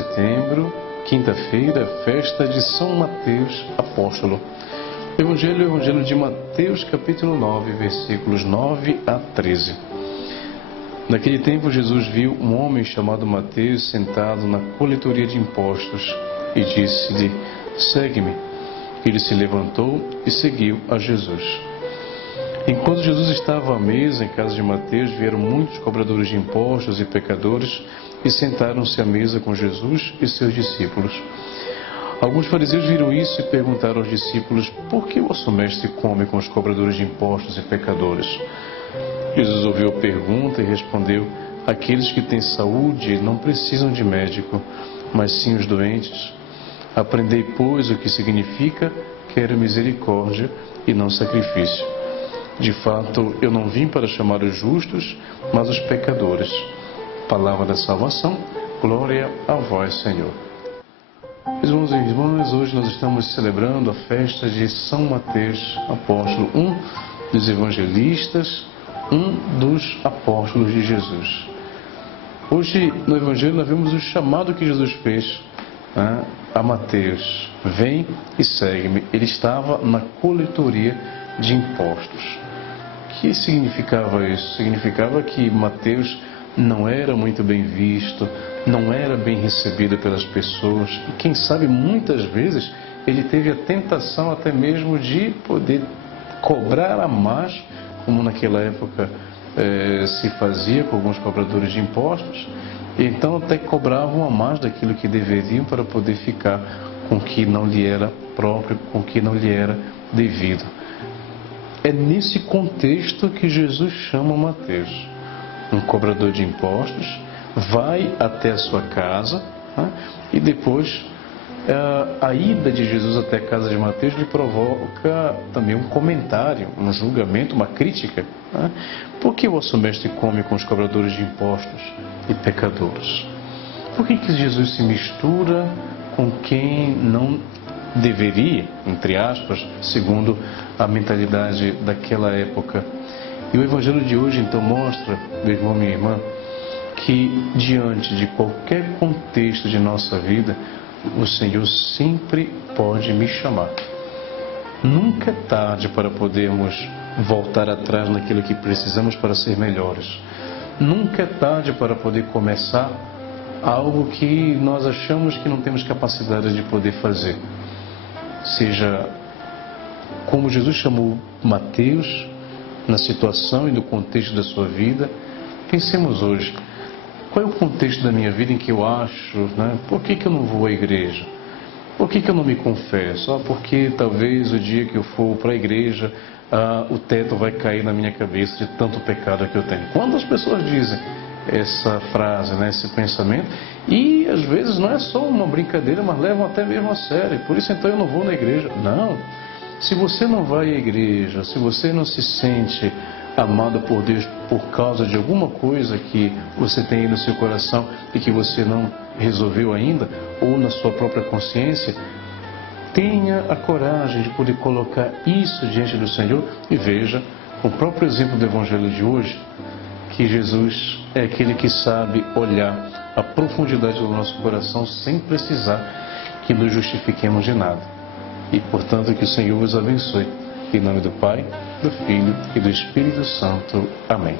setembro, quinta-feira, festa de São Mateus Apóstolo. Evangelho de Mateus, capítulo 9, versículos 9 a 13. Naquele tempo, Jesus viu um homem chamado Mateus sentado na coletoria de impostos e disse-lhe: segue-me. Ele se levantou e seguiu a Jesus. Enquanto Jesus estava à mesa em casa de Mateus, vieram muitos cobradores de impostos e pecadores e sentaram-se à mesa com Jesus e seus discípulos. Alguns fariseus viram isso e perguntaram aos discípulos: por que o vosso mestre come com os cobradores de impostos e pecadores? Jesus ouviu a pergunta e respondeu: aqueles que têm saúde não precisam de médico, mas sim os doentes. Aprendei, pois, o que significa: quero misericórdia e não sacrifício. De fato, eu não vim para chamar os justos, mas os pecadores. Palavra da salvação, glória a vós, Senhor. Irmãos e irmãs, hoje nós estamos celebrando a festa de São Mateus Apóstolo, um dos evangelistas, um dos apóstolos de Jesus. Hoje no Evangelho nós vemos o chamado que Jesus fez a Mateus: vem e segue-me. Ele estava na coletoria de impostos. O que significava isso? Significava que Mateus não era muito bem visto, não era bem recebido pelas pessoas, e quem sabe muitas vezes ele teve a tentação até mesmo de poder cobrar a mais, como naquela época se fazia com alguns cobradores de impostos. Então até cobravam a mais daquilo que deveriam para poder ficar com o que não lhe era próprio, com o que não lhe era devido. É nesse contexto que Jesus chama Mateus. Um cobrador de impostos vai até a sua casa, e depois a ida de Jesus até a casa de Mateus lhe provoca também um comentário, um julgamento, uma crítica. Por que o vosso mestre come com os cobradores de impostos e pecadores? Por que Jesus se mistura com quem não deveria, entre aspas, segundo a mentalidade daquela época? E o Evangelho de hoje então mostra, meu irmão, minha irmã, que diante de qualquer contexto de nossa vida, o Senhor sempre pode me chamar. Nunca é tarde para podermos voltar atrás naquilo que precisamos para ser melhores. Nunca é tarde para poder começar algo que nós achamos que não temos capacidade de poder fazer. Seja como Jesus chamou Mateus, na situação e no contexto da sua vida. Pensemos hoje: qual é o contexto da minha vida em que eu acho, por que eu não vou à igreja? Por que eu não me confesso? Porque talvez o dia que eu for para a igreja, o teto vai cair na minha cabeça de tanto pecado que eu tenho. Quantas pessoas dizem essa frase, esse pensamento? E às vezes não é só uma brincadeira, mas levam até mesmo a sério. Por isso então eu não vou na igreja. Não. Se você não vai à igreja, se você não se sente amado por Deus por causa de alguma coisa que você tem aí no seu coração e que você não resolveu ainda, ou na sua própria consciência, tenha a coragem de poder colocar isso diante do Senhor e veja, com o próprio exemplo do Evangelho de hoje, que Jesus é aquele que sabe olhar a profundidade do nosso coração sem precisar que nos justifiquemos de nada. E, portanto, que o Senhor os abençoe. Em nome do Pai, do Filho e do Espírito Santo. Amém.